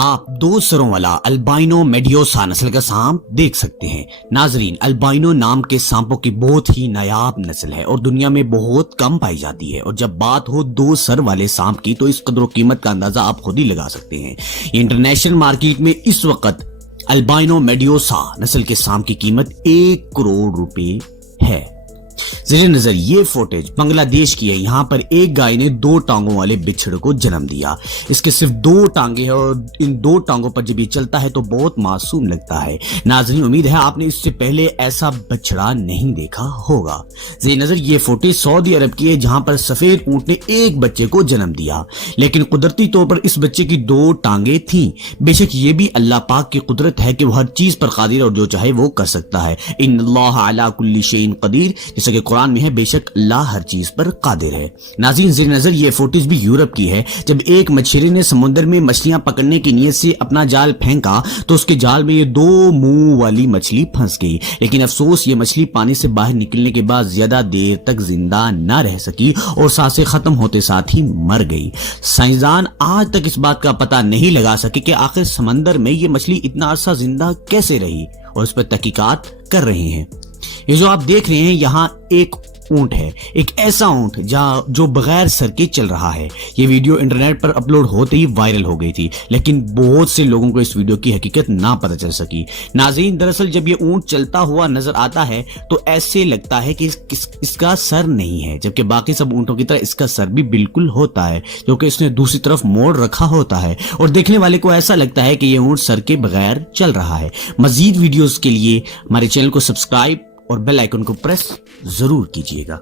آپ دو سروں والا البائنو میڈیوسا نسل کا سانپ دیکھ سکتے ہیں۔ ناظرین، البائنو نام کے سانپوں کی بہت ہی نایاب نسل ہے اور دنیا میں بہت کم پائی جاتی ہے، اور جب بات ہو دو سر والے سانپ کی تو اس قدر و قیمت کا اندازہ آپ خود ہی لگا سکتے ہیں۔ یہ انٹرنیشنل مارکیٹ میں اس وقت البائنو میڈیوسا نسل کے سانپ کی قیمت 1 کروڑ روپے ہے۔ زیر نظر یہ فوٹیج بنگلہ دیش کی ہے۔ یہاں پر ایک گائے نے 2 ٹانگوں والے بچھڑ کو جنم دیا۔ اس کے صرف 2 ٹانگیں ہیں اور ان 2 ٹانگوں پر جب یہ چلتا ہے تو بہت معصوم لگتا ہے۔ ناظرین، امید ہے آپ نے اس سے پہلے ایسا بچڑا نہیں دیکھا ہوگا۔ زیر نظر یہ فوٹیج سعودی عرب کی ہے، جہاں پر سفید اونٹ نے ایک بچے کو جنم دیا، لیکن قدرتی طور پر اس بچے کی 2 ٹانگیں تھیں۔ بے شک یہ بھی اللہ پاک کی قدرت ہے کہ وہ ہر چیز پر قادر ہے اور جو چاہے وہ کر سکتا ہے۔ ان اللہ علی کل شیء قدیر، جیسا کہ قرآن میں ہے، بے شک اللہ ہر چیز پر قادر ہے۔ ناظرین، زیر نظر یہ فوٹیج بھی یورپ کی ہے۔ جب ایک مچھلی نے سمندر میں مچھلیاں پکڑنے کی نیت سے اپنا جال پھینکا تو اس کے جال میں یہ 2 منہ والی مچھلی پھنس گئی، لیکن افسوس یہ مچھلی پانی سے باہر نکلنے کے بعد زیادہ دیر تک زندہ نہ رہ سکی اور سانسیں ختم ہوتے ساتھ ہی مر گئی۔ سائنسدان آج تک اس بات کا پتہ نہیں لگا سکے کہ آخر سمندر میں یہ مچھلی اتنا عرصہ زندہ کیسے رہی، اور اس پر تحقیقات کر رہے ہیں۔ یہ جو آپ دیکھ رہے ہیں یہاں ایک اونٹ ہے، ایک ایسا اونٹ جو بغیر سر کے چل رہا ہے۔ یہ ویڈیو انٹرنیٹ پر اپلوڈ ہوتے ہی وائرل ہو گئی تھی، لیکن بہت سے لوگوں کو اس ویڈیو کی حقیقت نہ پتہ چل سکی۔ ناظرین، دراصل جب یہ اونٹ چلتا ہوا نظر آتا ہے تو ایسے لگتا ہے کہ اس کا سر نہیں ہے، جبکہ باقی سب اونٹوں کی طرح اس کا سر بھی بالکل ہوتا ہے، کیونکہ اس نے دوسری طرف موڑ رکھا ہوتا ہے، اور دیکھنے والے کو ایسا لگتا ہے کہ یہ اونٹ سر کے بغیر چل رہا ہے۔ مزید ویڈیوز کے لیے ہمارے چینل کو سبسکرائب اور بیل آئیکن کو پریس ضرور کیجیے گا۔